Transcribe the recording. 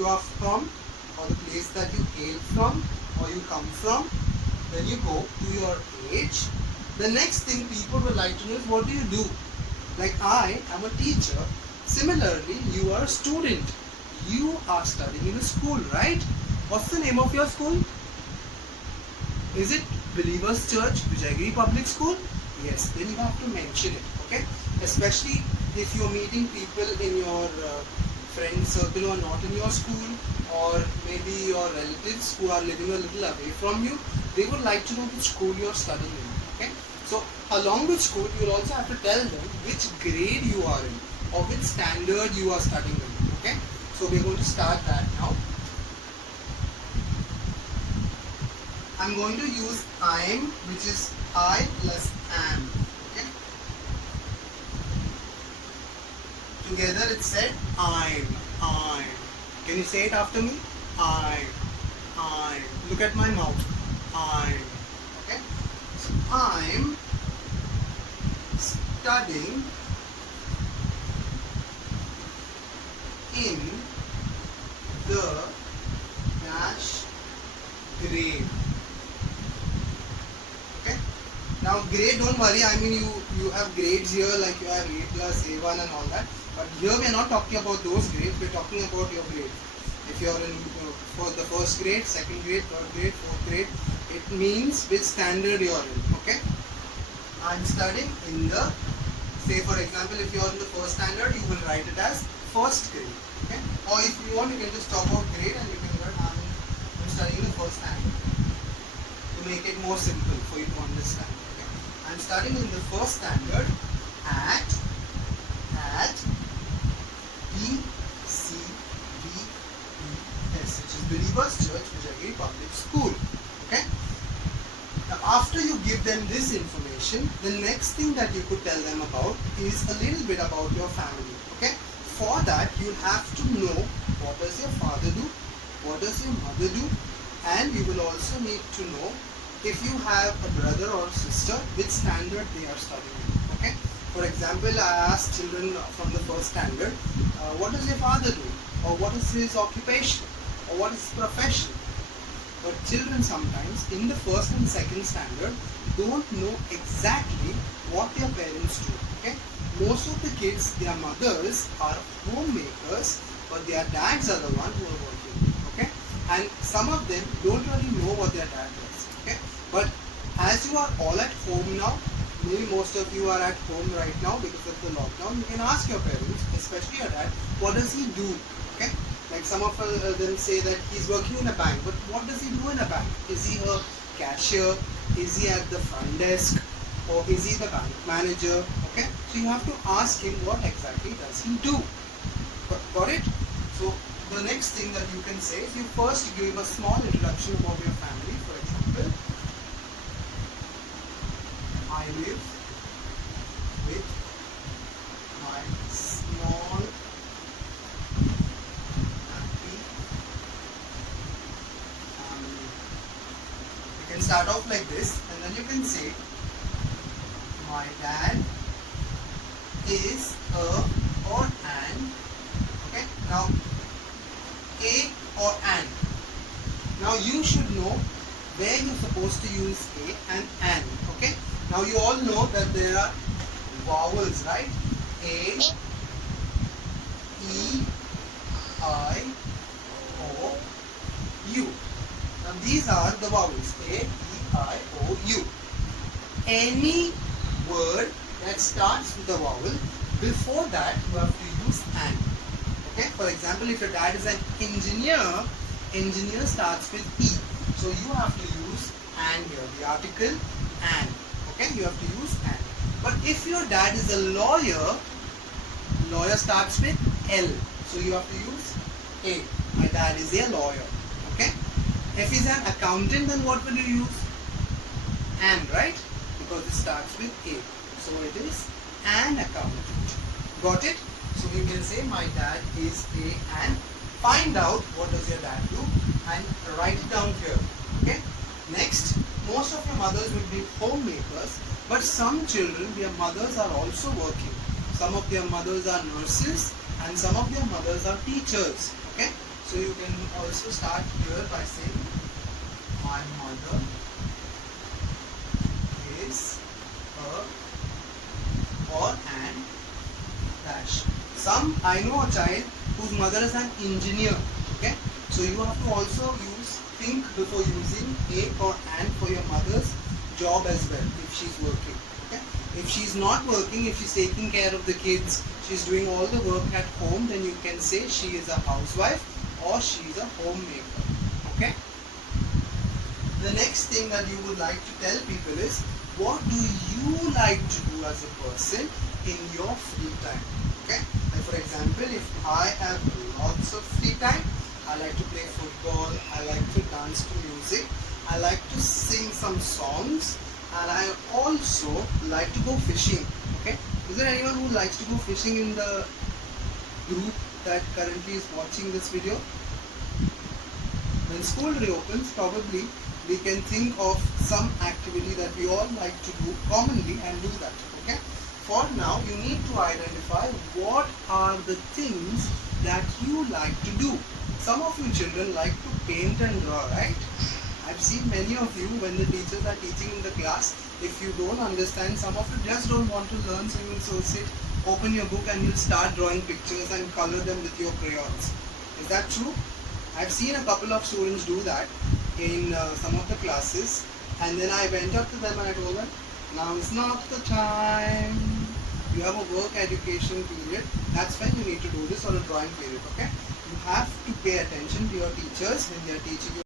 you are from, or the place that you hail from, or you come from. Then you go to your age. The next thing people would like to know is what do you do? Like I am a teacher. Similarly, you are a student. You are studying in a school, right? What's the name of your school? Is it Believers Church, Vijayagiri Public School? Yes, then you have to mention it, okay? Especially if you're meeting people in your friend circle who are not in your school, or maybe your relatives who are living a little away from you, they would like to know which school you're studying in, okay? So along with school, you'll also have to tell them which grade you are in, or which standard you are studying in, okay? So we're going to start that now. I'm going to use I'm, which is I plus am. Okay. Together it's said I'm. Can you say it after me? I'm. Look at my mouth. I'm. Okay. So I'm studying in the dash grade. Now grade, don't worry, I mean you have grades here like you have A plus, A1 and all that. But here we are not talking about those grades, we are talking about your grade. If you are in for the first grade, second grade, third grade, fourth grade, it means which standard you are in, okay? I am studying in the, say for example, if you are in the first standard, you will write it as first grade, okay? Or if you want, you can just talk about grade and you can write I'm studying in the first standard to make it more simple for you to understand. I'm studying in the first standard at BCBES, which is Believers Church, Vijayagiri Public School. Okay. Now, after you give them this information, the next thing that you could tell them about is a little bit about your family. Okay. For that, you have to know what does your father do, what does your mother do, and you will also need to know if you have a brother or sister, which standard they are studying in, okay? For example, I asked children from the first standard, what does your father do? Or what is his occupation? Or what is his profession? But children sometimes, in the first and second standard, don't know exactly what their parents do, okay? Most of the kids, their mothers are homemakers, but their dads are the ones who are working, okay? And some of them don't really know what their dad does. Okay? But as you are all at home now, maybe most of you are at home right now because of the lockdown, you can ask your parents, especially your dad, what does he do? Okay? Like some of them say that he's working in a bank, but what does he do in a bank? Is he a cashier? Is he at the front desk? Or is he the bank manager? Okay? So you have to ask him what exactly does he do? Got it? So the next thing that you can say is you first give a small introduction about your family. For example, I live with my small happy family. You can start off like this and then you can say my dad is a or an. Okay, now a or an. Now you should know where you're supposed to use a and an. Okay. Now you all know that there are vowels, right? A, E, I, O, U. Now these are the vowels. A, E, I, O, U. Any word that starts with a vowel, before that you have to use an. Okay, for example, if your dad is an engineer, engineer starts with E. So you have to use an here, the article an. Okay, you have to use an. But if your dad is a lawyer, lawyer starts with L. So you have to use A. My dad is a lawyer. Okay. If he's an accountant, then what will you use? An, right? Because it starts with A. So it is an accountant. Got it? So you can say my dad is a and find out what does your dad do and write it down here. Okay. Next, most of your mothers will be homemakers, but some children, their mothers are also working. Some of their mothers are nurses and some of their mothers are teachers. Okay. So you can also start here by saying, my mother is a or an dash. I know a child whose mother is an engineer. Okay, so you have to also think before using a or an for your mother's job as well if she's working. Okay, if she's not working, if she's taking care of the kids, she's doing all the work at home, then you can say she is a housewife or she's a homemaker. Okay. The next thing that you would like to tell people is, what do you like to do as a person in your free time? Okay, like for example, if I have lots of free time, I like to play football, I like to dance to music, I like to sing some songs, and I also like to go fishing. Okay, is there anyone who likes to go fishing in the group that currently is watching this video? When school reopens, probably we can think of some activity that we all like to do commonly and do that. Okay. For now, you need to identify what are the things that you like to do. Some of you children like to paint and draw, right? I've seen many of you when the teachers are teaching in the class, if you don't understand, some of you just don't want to learn, so you will so sit, open your book and you'll start drawing pictures and color them with your crayons. Is that true? I've seen a couple of students do that in some of the classes, and then I went up to them and I told them, now is not the time. You have a work education period. That's when you need to do this, or a drawing period. Okay? You have to pay attention to your teachers when they are teaching you.